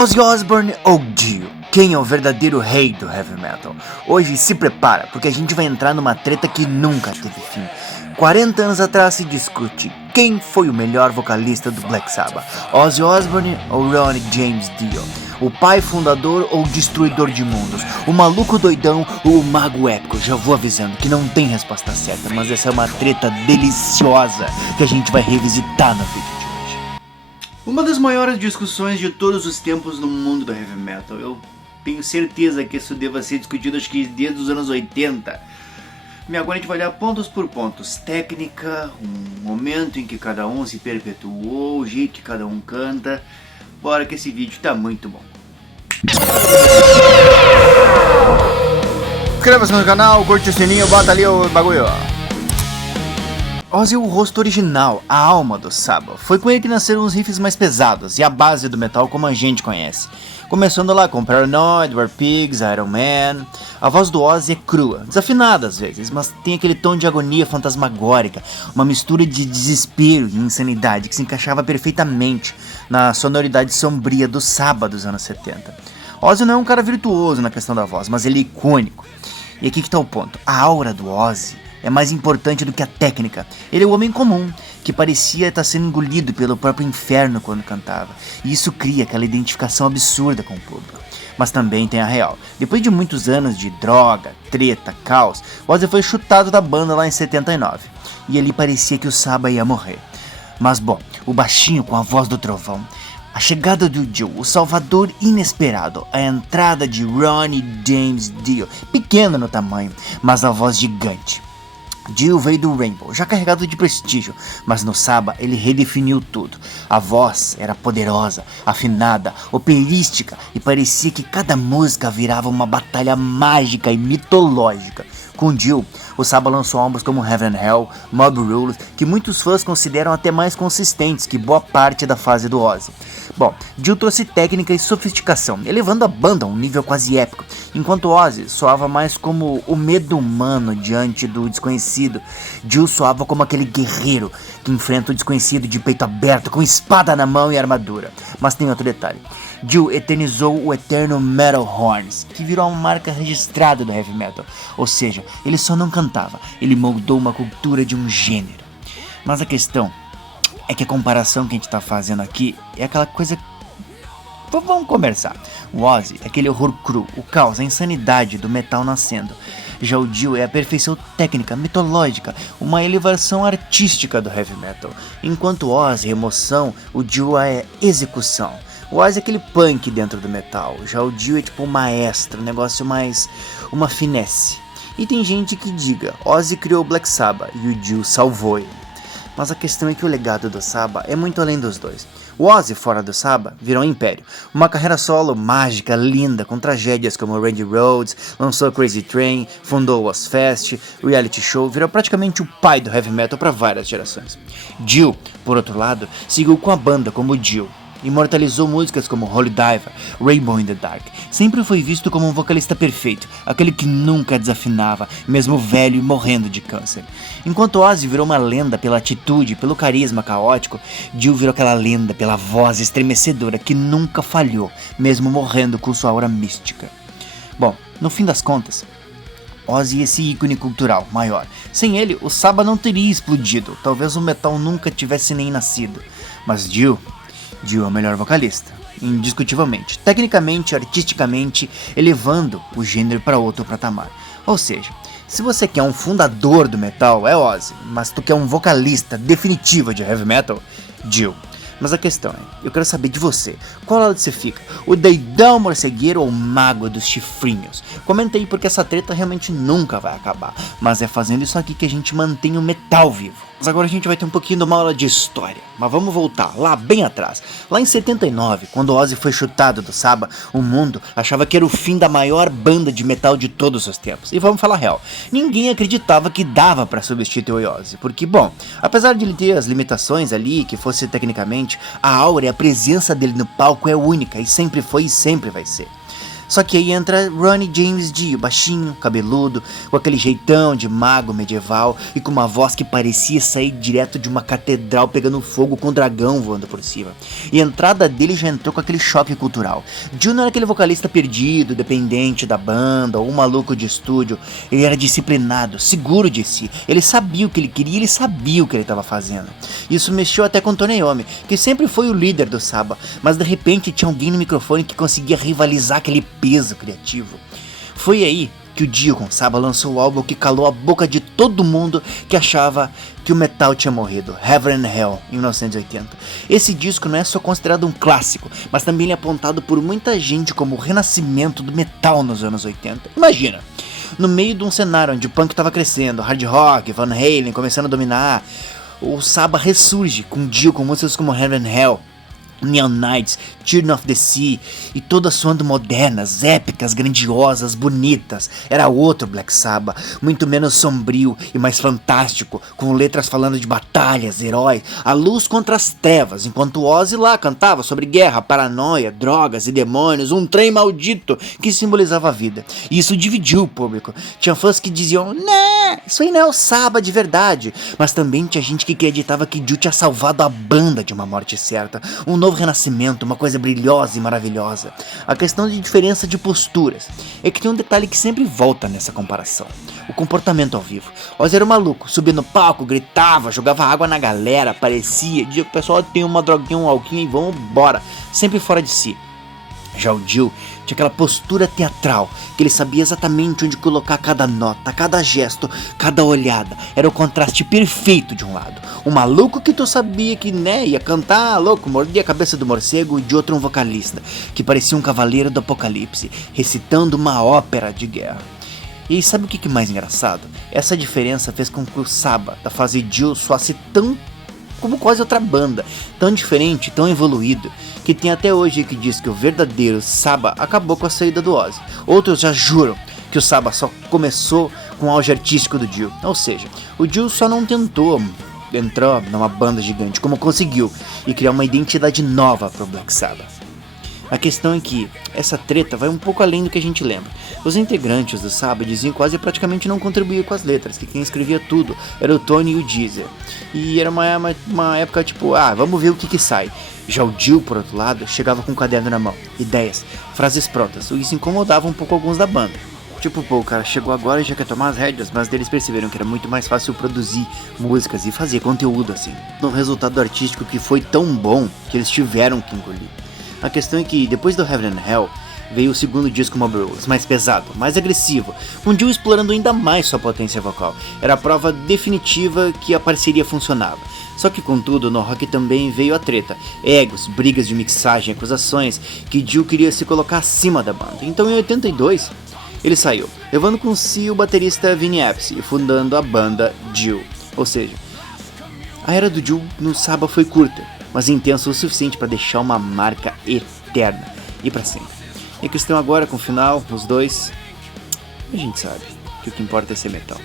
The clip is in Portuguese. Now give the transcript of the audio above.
Ozzy Osbourne ou Dio? Quem é o verdadeiro rei do heavy metal? Hoje se prepara, porque a gente vai entrar numa treta que nunca teve fim. 40 anos atrás se discute quem foi o melhor vocalista do Black Sabbath, Ozzy Osbourne ou Ronnie James Dio, o pai fundador ou destruidor de mundos, o maluco doidão ou o mago épico. Já vou avisando que não tem resposta certa, mas essa é uma treta deliciosa que a gente vai revisitar no vídeo de hoje. Uma das maiores discussões de todos os tempos no mundo do heavy metal. Eu tenho certeza que isso deva ser discutido acho que desde os anos 80. E agora a gente vai olhar pontos por pontos. Técnica, um momento em que cada um se perpetuou, o jeito que cada um canta. Bora que esse vídeo tá muito bom. Inscreva-se no canal, curte o sininho, bota ali o bagulho. Ozzy é o rosto original, a alma do Sabbath. Foi com ele que nasceram os riffs mais pesados e a base do metal como a gente conhece. Começando lá com Paranoid, War Pigs, Iron Man. A voz do Ozzy é crua, desafinada às vezes, mas tem aquele tom de agonia fantasmagórica, uma mistura de desespero e insanidade que se encaixava perfeitamente na sonoridade sombria do Sabbath dos anos 70. Ozzy não é um cara virtuoso na questão da voz, mas ele é icônico. E aqui que tá o ponto, a aura do Ozzy é mais importante do que a técnica. Ele é o homem comum, que parecia estar sendo engolido pelo próprio inferno quando cantava. E isso cria aquela identificação absurda com o público. Mas também tem a real. Depois de muitos anos de droga, treta, caos, Ozzy foi chutado da banda lá em 79. E ali parecia que o Sabbath ia morrer. Mas bom, o baixinho com a voz do trovão, a chegada do Dio, o salvador inesperado, a entrada de Ronnie James Dio, pequeno no tamanho, mas a voz gigante. Dio veio do Rainbow, já carregado de prestígio, mas no Sabbath ele redefiniu tudo. A voz era poderosa, afinada, operística e parecia que cada música virava uma batalha mágica e mitológica. Com Dio, o Sabbath lançou álbuns como Heaven and Hell, Mob Rules, que muitos fãs consideram até mais consistentes que boa parte da fase do Ozzy. Bom, Dio trouxe técnica e sofisticação, elevando a banda a um nível quase épico, enquanto Ozzy soava mais como o medo humano diante do desconhecido. Dio soava como aquele guerreiro que enfrenta o desconhecido de peito aberto, com espada na mão e armadura. Mas tem outro detalhe. Dio eternizou o eterno Metal Horns, que virou uma marca registrada do heavy metal. Ou seja, ele só não cantava, ele moldou uma cultura de um gênero. Mas a questão é que a comparação que a gente está fazendo aqui é aquela coisa... Vamos conversar. O Ozzy é aquele horror cru, o caos, a insanidade do metal nascendo. Já o Dio é a perfeição técnica, mitológica, uma elevação artística do heavy metal. Enquanto o Ozzy é emoção, o Dio é execução. O Ozzy é aquele punk dentro do metal, já o Dio é tipo um maestro, um negócio mais... uma finesse. E tem gente que diga, Ozzy criou o Black Sabbath e o Dio salvou ele. Mas a questão é que o legado do Sabbath é muito além dos dois. O Ozzy, fora do Sabbath, virou um império. Uma carreira solo mágica, linda, com tragédias como Randy Rhoads, lançou Crazy Train, fundou o Ozfest, reality show, virou praticamente o pai do heavy metal para várias gerações. Dio, por outro lado, seguiu com a banda como Dio. Imortalizou músicas como Holy Diver, Rainbow in the Dark. Sempre foi visto como um vocalista perfeito, aquele que nunca desafinava, mesmo velho e morrendo de câncer. Enquanto Ozzy virou uma lenda pela atitude, pelo carisma caótico, Dio virou aquela lenda pela voz estremecedora que nunca falhou, mesmo morrendo com sua aura mística. Bom, no fim das contas, Ozzy é esse ícone cultural maior. Sem ele, o Sabbath não teria explodido, talvez o metal nunca tivesse nem nascido. Mas Dio é o melhor vocalista, indiscutivelmente, tecnicamente, artisticamente, elevando o gênero para outro patamar. Ou seja, se você quer um fundador do metal, é Ozzy, mas tu quer um vocalista definitivo de heavy metal, Dio. Mas a questão é, eu quero saber de você, qual lado você fica? O doidão morcegueiro ou o mago dos chifrinhos? Comenta aí porque essa treta realmente nunca vai acabar, mas é fazendo isso aqui que a gente mantém o metal vivo. Mas agora a gente vai ter um pouquinho de uma aula de história, mas vamos voltar lá bem atrás. Lá em 79, quando Ozzy foi chutado do Sabbath, o mundo achava que era o fim da maior banda de metal de todos os tempos. E vamos falar real, ninguém acreditava que dava pra substituir o Ozzy, porque bom, apesar de ele ter as limitações ali, que fosse tecnicamente, a aura e a presença dele no palco é única e sempre foi e sempre vai ser. Só que aí entra Ronnie James Dio, baixinho, cabeludo, com aquele jeitão de mago medieval e com uma voz que parecia sair direto de uma catedral pegando fogo com um dragão voando por cima. E a entrada dele já entrou com aquele choque cultural. Dio não era aquele vocalista perdido, dependente da banda ou um maluco de estúdio. Ele era disciplinado, seguro de si. Ele sabia o que ele queria e ele sabia o que ele estava fazendo. Isso mexeu até com Tony Iommi, que sempre foi o líder do Saba, mas de repente tinha alguém no microfone que conseguia rivalizar aquele peso criativo. Foi aí que o Dio com Saba lançou o álbum que calou a boca de todo mundo que achava que o metal tinha morrido, Heaven and Hell, em 1980. Esse disco não é só considerado um clássico, mas também é apontado por muita gente como o renascimento do metal nos anos 80. Imagina, no meio de um cenário onde o punk estava crescendo, hard rock, Van Halen começando a dominar, o Saba ressurge com Dio com músicas como Heaven and Hell, Neon Nights, Children of the Sea e todas soando modernas, épicas, grandiosas, bonitas. Era outro Black Sabbath, muito menos sombrio e mais fantástico, com letras falando de batalhas, heróis, a luz contra as trevas, enquanto Ozzy lá cantava sobre guerra, paranoia, drogas e demônios, um trem maldito que simbolizava a vida. E isso dividiu o público. Tinha fãs que diziam, né, isso aí não é o Sabbath de verdade, mas também tinha gente que acreditava que Dio tinha salvado a banda de uma morte certa, um novo renascimento, uma coisa brilhosa e maravilhosa. A questão de diferença de posturas é que tem um detalhe que sempre volta nessa comparação: o comportamento ao vivo. Ozzy era um maluco, subia no palco, gritava, jogava água na galera, parecia, dizia que o pessoal tem uma droguinha, um alquinho e vamos embora, sempre fora de si. Já o Dio tinha aquela postura teatral, que ele sabia exatamente onde colocar cada nota, cada gesto, cada olhada. Era o contraste perfeito de um lado. Um maluco que tu sabia que, né, ia cantar, louco, mordia a cabeça do morcego, e de outro um vocalista, que parecia um cavaleiro do apocalipse, recitando uma ópera de guerra. E sabe o que é mais engraçado? Essa diferença fez com que o Saba, da fase Dio, soasse tão como quase outra banda, tão diferente, tão evoluído, que tem até hoje que diz que o verdadeiro Saba acabou com a saída do Ozzy. Outros já juram que o Saba só começou com o auge artístico do Dio, ou seja, o Dio só não tentou entrar numa banda gigante como conseguiu e criar uma identidade nova para o Black Sabbath. A questão é que essa treta vai um pouco além do que a gente lembra. Os integrantes do Sabbath diziam que quase praticamente não contribuía com as letras, que quem escrevia tudo era o Tony e o Geezer. E era uma época tipo, vamos ver o que sai. Já o Dio, por outro lado, chegava com um caderno na mão, ideias, frases prontas, o que isso incomodava um pouco alguns da banda. Tipo, pô, o cara chegou agora e já quer tomar as rédeas, mas eles perceberam que era muito mais fácil produzir músicas e fazer conteúdo assim. Um resultado artístico que foi tão bom que eles tiveram que engolir. A questão é que, depois do Heaven and Hell, veio o segundo disco Mob Rules, mais pesado, mais agressivo, com Dio explorando ainda mais sua potência vocal. Era a prova definitiva que a parceria funcionava. Só que, contudo, no rock também veio a treta, egos, brigas de mixagem, acusações que Dio queria se colocar acima da banda. Então, em 82, ele saiu, levando com si o baterista Vinny Appice e fundando a banda Dio. Ou seja, a era do Dio no Sabbath foi curta, mas intenso o suficiente para deixar uma marca eterna e para sempre. E a questão agora com o final, os dois, a gente sabe que o que importa é ser metal.